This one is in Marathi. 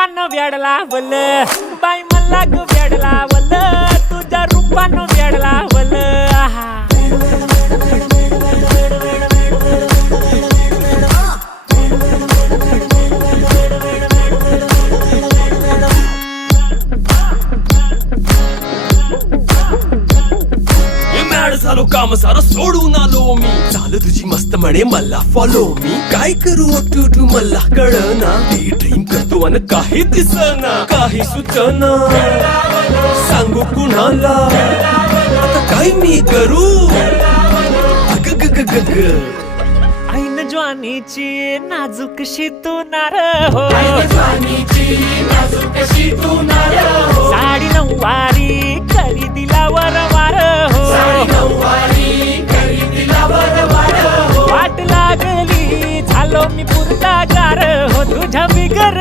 रूपानं वेड लावल बाई मला ग वेड लावल तुझ्या रूपानं वेड लावल झालो काम सारा सोडून आलो मी चाल तुझी मस्त म्हणे मला फॉलो मी काय करू टू मला कळना ती ड्रीम करतो आणि काही दिसना काही सुचना सांगू कुणाला आता काय मी करू अग ग ग ग ग ऐन ज्वानीची नाजूकशी तू नार हो साडी नऊवारी करी दिला वरवार हो वाट लागली झालो मी पुरता गार हो तुझ्या बिगर